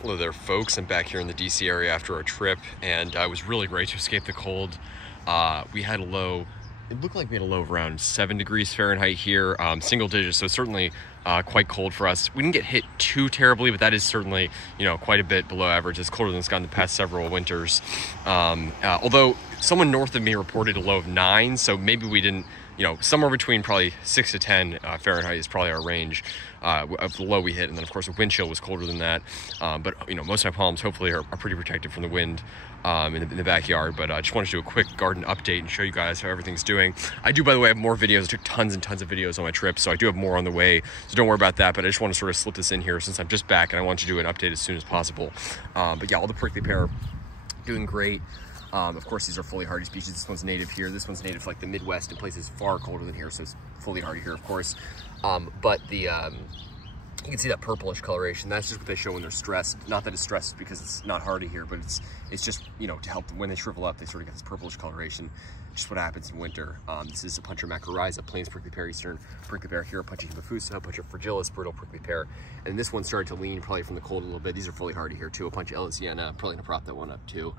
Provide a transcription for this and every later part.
Hello there, folks. I'm back here in the DC area after our trip, and it was really great to escape the cold. We had a low, it looked like we had a low of around 7 degrees Fahrenheit here, single digits, so certainly quite cold for us. We didn't get hit too terribly, but that is certainly, you know, quite a bit below average. It's colder than it's gotten the past several winters. Although someone north of me reported a low of 9, so maybe we didn't, you know, somewhere between probably 6 to 10 Fahrenheit is probably our range of the low we hit. And then of course the wind chill was colder than that. But you know, most of my palms hopefully are pretty protected from the wind in the backyard. But I just wanted to do a quick garden update and show you guys how everything's doing. I do, by the way, have more videos. I took tons and tons of videos on my trip, so I do have more on the way, so don't worry about that. But I just want to sort of slip this in here since I'm just back and I want to do an update as soon as possible. But yeah, all the prickly pear doing great. Of course, these are fully hardy species. This one's native here. This one's native to like the Midwest and places far colder than here, so it's fully hardy here, of course. But the you can see that purplish coloration. That's just what they show when they're stressed. Not that it's stressed because it's not hardy here, but it's just, you know, to help them when they shrivel up, they sort of get this purplish coloration. Just what happens in winter. This is a Puncher macrorrhiza, plains prickly pear, eastern prickly pear here, Puncher hemifusa, Puncher fragilis, brittle prickly pear. And this one started to lean probably from the cold a little bit. These are fully hardy here too. A Puncher elisiana, probably gonna prop that one up too.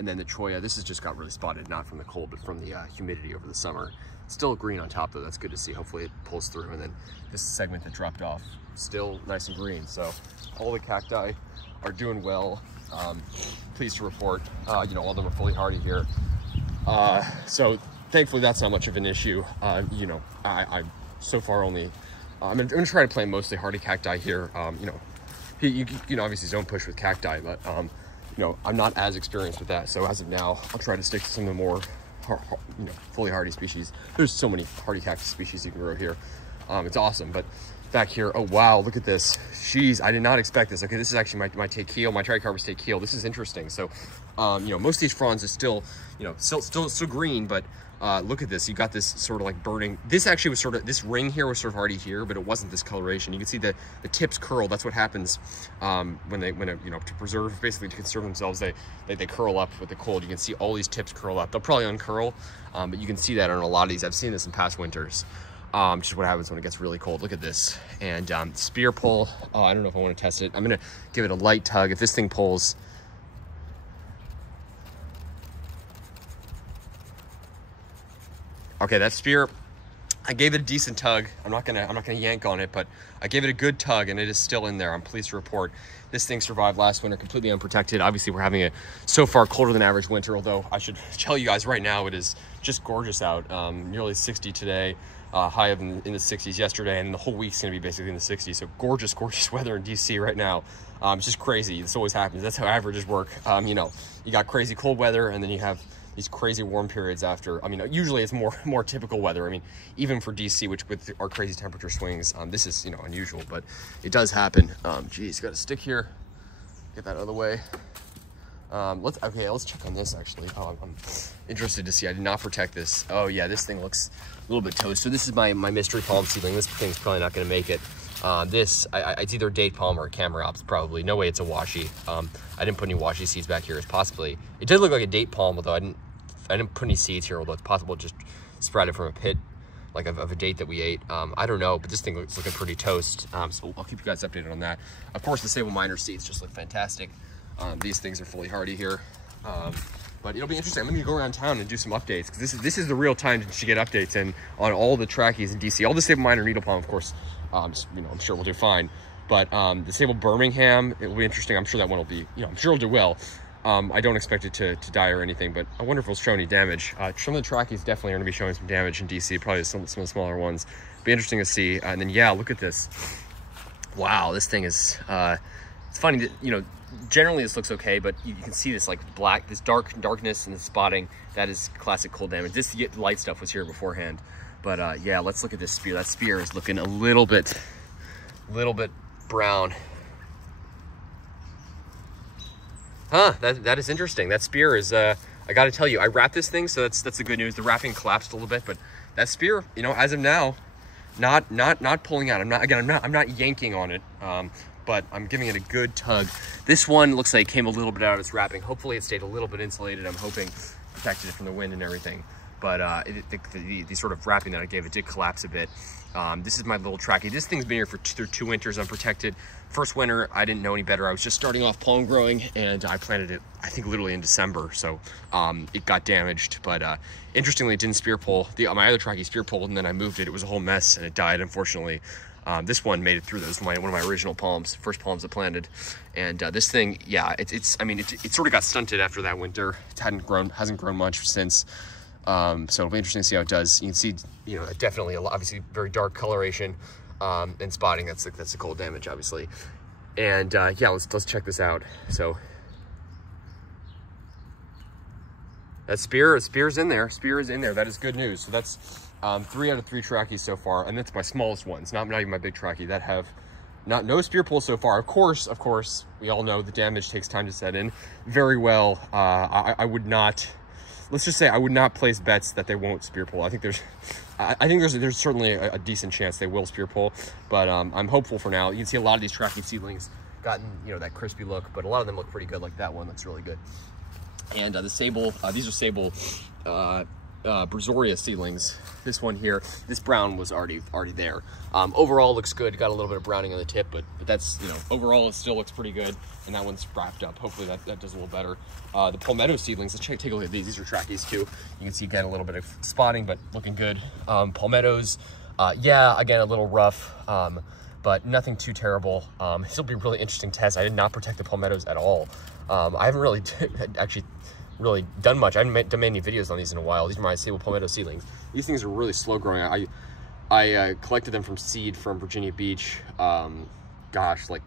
And then the choya, this has just got really spotted, not from the cold, but from the humidity over the summer. Still green on top though, that's good to see. Hopefully it pulls through. And then this segment that dropped off, still nice and green. So all the cacti are doing well. Pleased to report, you know, all of them are fully hardy here. So thankfully that's not much of an issue. You know, I so far only, I'm gonna try to plant mostly hardy cacti here. You know, you know, obviously don't push with cacti, but you know, I'm not as experienced with that. So as of now, I'll try to stick to some of the more, you know, fully hardy species. There's so many hardy cactus species you can grow here. It's awesome. But back here, oh wow, look at this. Jeez, I did not expect this. Okay, this is actually my teakeel, my tricharbus teakeel. This is interesting. So, you know, most of these fronds is still, you know, still green, but look at this. You got this sort of like burning. This actually was sort of, this ring here was sort of hardy here, but it wasn't this coloration. You can see the tips curl. That's what happens when you know, to preserve, basically to conserve themselves, they curl up with the cold. You can see all these tips curl up. They'll probably uncurl, but you can see that on a lot of these. I've seen this in past winters. Just what happens when it gets really cold. Look at this. And spear pull. Oh, I don't know if I want to test it. I'm gonna give it a light tug. If this thing pulls, okay, that spear, I gave it a decent tug. I'm not gonna yank on it, but I gave it a good tug and it is still in there. I'm pleased to report this thing survived last winter completely unprotected. Obviously we're having a so far colder than average winter, although I should tell you guys right now it is just gorgeous out. Nearly 60 today, high of in the 60s yesterday, and the whole week's gonna be basically in the 60s. So gorgeous weather in DC right now. It's just crazy. This always happens. That's how averages work. You know, you got crazy cold weather and then you have these crazy warm periods after. I mean, usually it's more typical weather. I mean, even for DC, which with our crazy temperature swings, this is, you know, unusual, but it does happen. Geez, got a stick here. Get that out of the way. Let's check on this actually. Oh, I'm interested to see. I did not protect this. Oh yeah, this thing looks a little bit toast. So this is my mystery palm seedling. This thing's probably not going to make it. It's either a date palm or a Camerops, probably. No way it's a washi. I didn't put any washi seeds back here. It's possibly, it did look like a date palm, although I didn't put any seeds here, although it's possible it just sprouted from a pit, like of a date that we ate. I don't know, but this thing looks looking pretty toast. So I'll keep you guys updated on that. Of course, the Sable minor seeds just look fantastic. These things are fully hardy here. But it'll be interesting. I'm gonna go around town and do some updates, because this is the real time to get updates and on all the trackies in DC. All the Sable minor needle palm, of course, you know, I'm sure we'll do fine. But the Sable Birmingham, it will be interesting. I'm sure that one will be, you know, I'm sure it'll do well. I don't expect it to die or anything, but I wonder if it'll show any damage. Some of the trackies definitely are gonna be showing some damage in DC, probably some of the smaller ones. Be interesting to see. And then, yeah, look at this. Wow, this thing is, it's funny that, you know, generally this looks okay, but you can see this like black, this darkness and the spotting. That is classic cold damage. This light stuff was here beforehand. But yeah, let's look at this spear. That spear is looking a little bit brown. Huh, that is interesting. That spear is, I gotta tell you, I wrapped this thing, so that's the good news. The wrapping collapsed a little bit, but that spear, you know, as of now, not pulling out. I'm not yanking on it, but I'm giving it a good tug. This one looks like it came a little bit out of its wrapping. Hopefully it stayed a little bit insulated. I'm hoping protected it from the wind and everything. but the sort of wrapping that I gave, it did collapse a bit. This is my little trackie. This thing's been here through 2 winters unprotected. First winter, I didn't know any better. I was just starting off palm growing, and I planted it, I think, literally in December. So it got damaged, but interestingly, it didn't spear pole. My other trackie spear poled, and then I moved it. It was a whole mess, and it died, unfortunately. This one made it through. That was one of my original palms, first palms I planted. And this thing, yeah, it sort of got stunted after that winter. It hasn't grown much since. So it'll be interesting to see how it does. You can see, you know, definitely obviously very dark coloration and spotting. That's the cold damage, obviously. And yeah, let's check this out. So that spear's in there. Spear is in there. That is good news. So that's 3 out of 3 trackies so far, and that's my smallest ones. Not even my big trackie that have no spear pole so far. Of course, we all know the damage takes time to set in. Very well. I would not. Let's just say I would not place bets that they won't spear pole. I think there's certainly a decent chance they will spear pole, but I'm hopeful for now. You can see a lot of these trackie seedlings gotten, you know, that crispy look, but a lot of them look pretty good. Like that one looks really good. And the Sable, these are Sable Brazoria seedlings. This one here, this brown was already there. Overall looks good. Got a little bit of browning on the tip, but that's, you know, overall it still looks pretty good. And that one's wrapped up. Hopefully that does a little better. The Palmetto seedlings, let's take a look at these. These are trackies too. You can see again a little bit of spotting, but looking good. Palmettos, yeah, again a little rough, but nothing too terrible. This will be a really interesting test. I did not protect the palmettos at all. I haven't really really done much. I haven't done many videos on these in a while. These are my Sable palmetto seedlings. These things are really slow growing. I collected them from seed from Virginia Beach. Gosh, like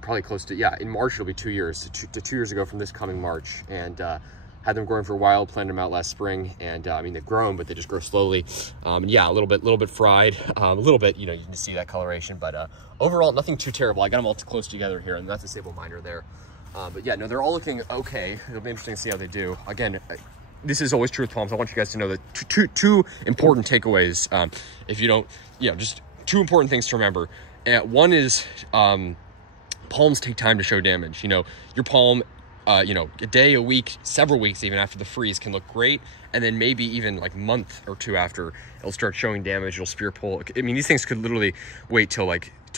probably close to, yeah, in March it'll be 2 years. 2 years ago from this coming March, and had them growing for a while. Planted them out last spring, and I mean they've grown, but they just grow slowly. And yeah, a little bit fried, a little bit. You know, you can see that coloration, but overall nothing too terrible. I got them all close together here, and that's a Sable minor there. But yeah, no, they're all looking okay. It'll be interesting to see how they do. Again, this is always true with palms. I want you guys to know that two important takeaways. If you don't, you know, just 2 important things to remember. One is palms take time to show damage. You know, your palm, you know, a day, a week, several weeks even after the freeze can look great, and then maybe even like a month or 2 after it'll start showing damage. It'll spear pole. I mean, these things could literally wait till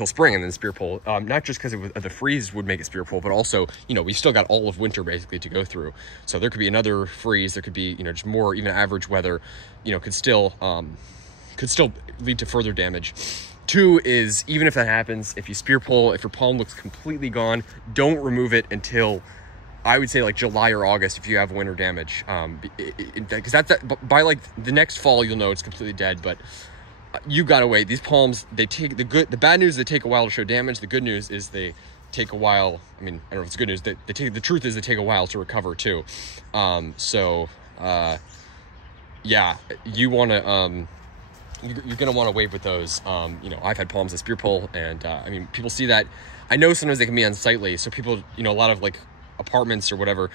spring and then spear pole. Not just because the freeze would make it spear pole, but also, you know, we've still got all of winter basically to go through. So there could be another freeze. There could be, you know, just more even average weather, you know, could still lead to further damage. 2 is, even if that happens, if you spear pole, if your palm looks completely gone, don't remove it until, I would say, like July or August if you have winter damage. Because by like the next fall, you'll know it's completely dead, but you gotta wait. These palms, they take the bad news, they take a while to show damage. The good news is they take a while. I mean, I don't know if it's good news. The truth is they take a while to recover too. Yeah, you wanna, you're gonna want to wait with those. You know, I've had palms that spear pole, and I mean, people see that. I know sometimes they can be unsightly, so people, you know, a lot of like apartments or whatever,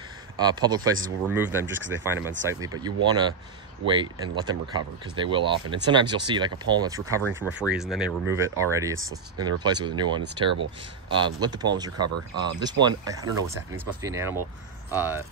public places will remove them just because they find them unsightly, but you want to wait and let them recover, because they will often. And sometimes you'll see like a palm that's recovering from a freeze and then they remove it already, and they replace it with a new one. It's terrible. Let the palms recover. This one, I don't know what's happening. This must be an animal,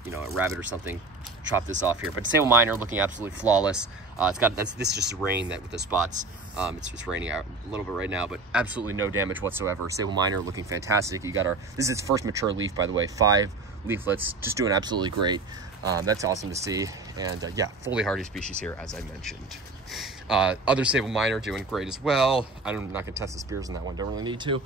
you know, a rabbit or something. Chop this off here, but Sable minor looking absolutely flawless. This is just rain that with the spots. It's raining out a little bit right now, but absolutely no damage whatsoever. Sable minor looking fantastic. You got this is its first mature leaf, by the way. 5 leaflets, just doing absolutely great. That's awesome to see. And yeah, fully hardy species here, as I mentioned. Other Sable minor doing great as well. I'm not gonna test the spears on that one, don't really need to.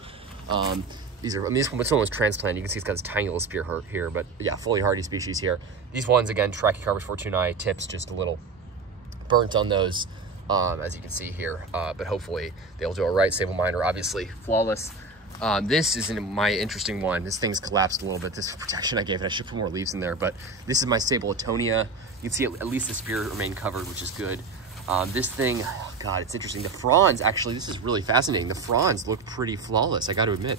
These are, I mean, this one was Transplant. You can see it's got this tiny little spear hurt here, but yeah, fully hardy species here. These ones, again, Trachycarbus fortunei, tips just a little burnt on those, as you can see here. But hopefully they'll do all right. Sable minor, obviously flawless. This is my interesting one. This thing's collapsed a little bit. This protection I gave it, I should put more leaves in there, but this is my Sable etonia. You can see at least the spear remained covered, which is good. This thing, oh God, it's interesting. The fronds, actually, this is really fascinating. The fronds look pretty flawless, I got to admit.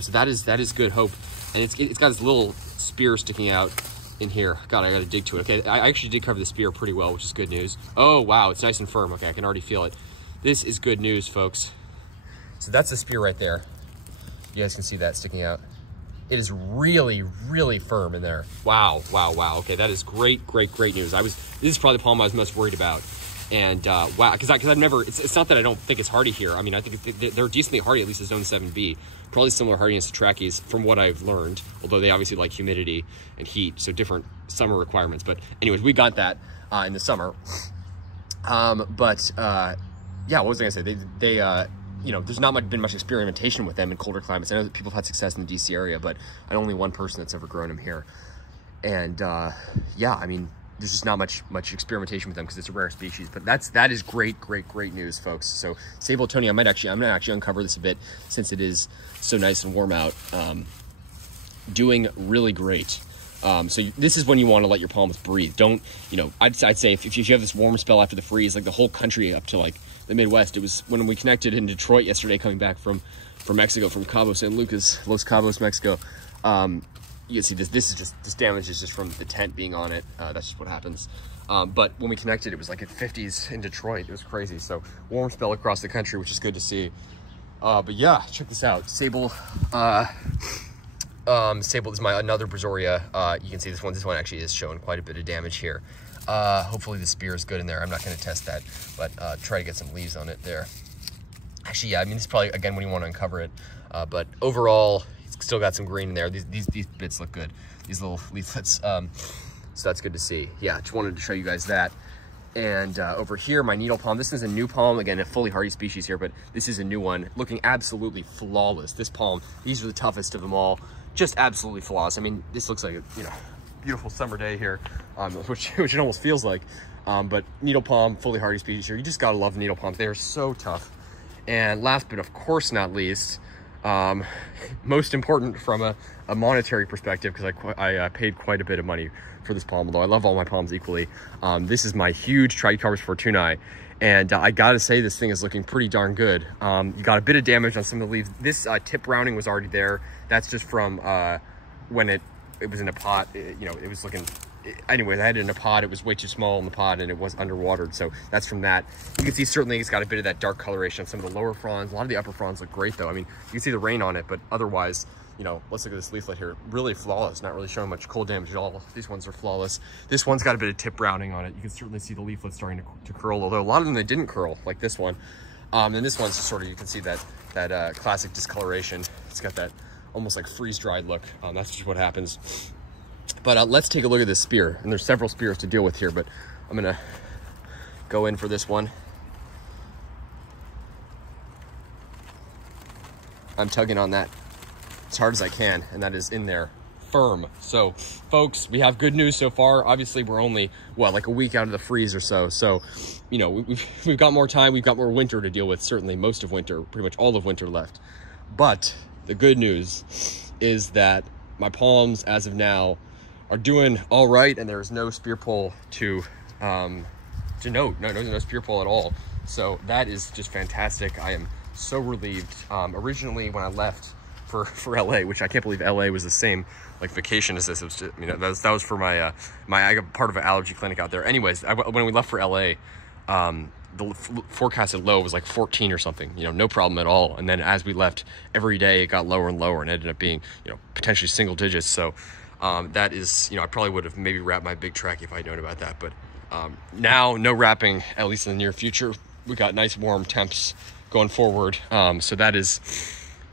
So that is good hope. And it's got this little spear sticking out in here. God, I got to dig to it. Okay, I actually did cover the spear pretty well, which is good news. Oh, wow, it's nice and firm. Okay, I can already feel it. This is good news, folks. So that's the spear right there. You guys can see that sticking out. It is really, really firm in there. Wow, wow, wow. Okay, that is great news. This is probably the palm I was most worried about. And wow, because I've never, it's not that I don't think it's hardy here. I mean, I think they're decently hardy, at least as Zone 7B. Probably similar hardiness to trackies from what I've learned, although they obviously like humidity and heat, so different summer requirements. But anyways, we got that in the summer. Yeah, what was I gonna say? They you know, there's not been much experimentation with them in colder climates. I know that people have had success in the DC area, but I know only one person that's ever grown them here. And yeah, I mean, there's just not much experimentation with them because it's a rare species. But that is great news, folks. So Sable etonia, I'm gonna actually uncover this a bit since it is so nice and warm out. Doing really great. So this is when you want to let your palms breathe. Don't, you know, I'd say if you have this warm spell after the freeze, like the whole country up to like the Midwest. It was when we connected in Detroit yesterday, coming back from Mexico, from Cabo San Lucas, Los Cabos, Mexico. You can see this damage is just from the tent being on it. That's just what happens. But when we connected, it was like at 50s in Detroit. It was crazy. So warm spell across the country, which is good to see. But yeah, check this out. Sable. Sable is another Brazoria. You can see this one actually is showing quite a bit of damage here. Hopefully the spear is good in there. I'm not going to test that, but try to get some leaves on it there. Actually, yeah, I mean, this is probably, again, when you want to uncover it. But overall, it's still got some green in there. These bits look good, these little leaflets. So that's good to see. Yeah, just wanted to show you guys that. And over here, my needle palm. This is a new palm, again, a fully hardy species here, but this is a new one, looking absolutely flawless. This palm, these are the toughest of them all. Just absolutely flawless. I mean, this looks like a, you know, beautiful summer day here, which it almost feels like. But needle palm, fully hardy species here. You just gotta love the needle palms. They are so tough. And last but of course not least, most important from a monetary perspective, because I paid quite a bit of money for this palm, although I love all my palms equally. This is my huge Trichocarpus fortunei, and I gotta say this thing is looking pretty darn good. You got a bit of damage on some of the leaves. This tip browning was already there. That's just from when it was in a pot. You know, it was looking. Anyway, I had it in a pot. It was way too small in the pot, and it was underwatered. So that's from that. You can see certainly it's got a bit of that dark coloration on some of the lower fronds. A lot of the upper fronds look great, though. I mean, you can see the rain on it, but otherwise, you know, let's look at this leaflet here. Really flawless. Not really showing much cold damage at all. These ones are flawless. This one's got a bit of tip browning on it. You can certainly see the leaflets starting to curl, although a lot of them, they didn't curl, like this one. And this one's sort of, you can see that classic discoloration. It's got that almost like freeze-dried look. That's just what happens. But let's take a look at this spear. And there's several spears to deal with here, but I'm gonna go in for this one. I'm tugging on that as hard as I can, and that is in there firm. So folks, we have good news so far. Obviously we're only, what, like a week out of the freeze or so. So, you know, we've got more time. We've got more winter to deal with, certainly most of winter, pretty much all of winter left. But the good news is that my palms, as of now, are doing all right, and there's no spear pull to note. No spear pull at all. So that is just fantastic. I am so relieved. Originally, when I left for LA, which I can't believe LA was the same like vacation as this. It was just, you know, that was for my I got part of an allergy clinic out there. Anyways, when we left for LA, the forecasted low was like 14 or something, you know, no problem at all. And then as we left, every day it got lower and lower and ended up being, you know, potentially single digits. So that is, you know, I probably would have maybe wrapped my big trackie if I'd known about that. But now no wrapping, at least in the near future. We got nice warm temps going forward. So that is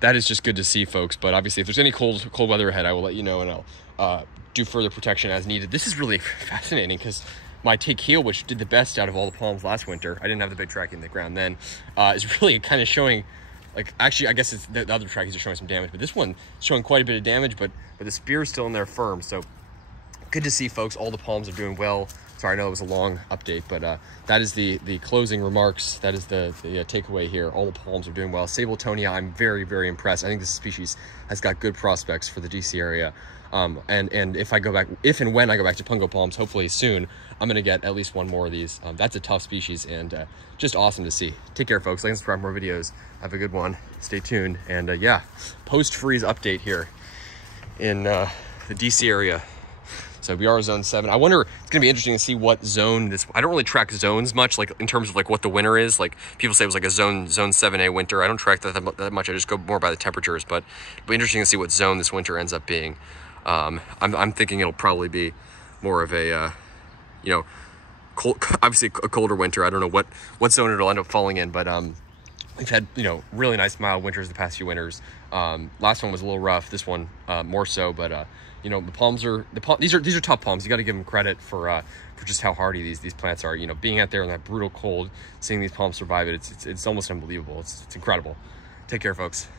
just good to see, folks. But obviously if there's any cold weather ahead, I will let you know, and I'll do further protection as needed. This is really fascinating because my take heel, which did the best out of all the palms last winter, I didn't have the big trackie in the ground then, is really kind of showing, like, actually, I guess it's the other trackies are showing some damage, but this one is showing quite a bit of damage, but the spear is still in there firm. So good to see, folks. All the palms are doing well. Sorry, I know it was a long update, but that is the closing remarks. That is the takeaway here. All the palms are doing well. Sable etonia, I'm very, very impressed. I think this species has got good prospects for the DC area. And if and when I go back to Pungo palms, hopefully soon, I'm going to get at least one more of these. That's a tough species, and just awesome to see. Take care, folks. Like and subscribe for more videos. Have a good one. Stay tuned. And yeah, post-freeze update here in the DC area. So we are zone 7. I wonder, it's gonna be interesting to see what zone this, I don't really track zones much, like in terms of like what the winter is. Like people say it was like a zone 7A winter. I don't track that much. I just go more by the temperatures, but it'll be interesting to see what zone this winter ends up being. I'm thinking it'll probably be more of a, you know, cold, obviously a colder winter. I don't know what zone it'll end up falling in, but we've had, you know, really nice mild winters the past few winters. Last one was a little rough. This one more so, but you know, the palms are these are tough palms. You got to give them credit for just how hardy these plants are. You know, being out there in that brutal cold, seeing these palms survive it, it's almost unbelievable. It's incredible. Take care, folks.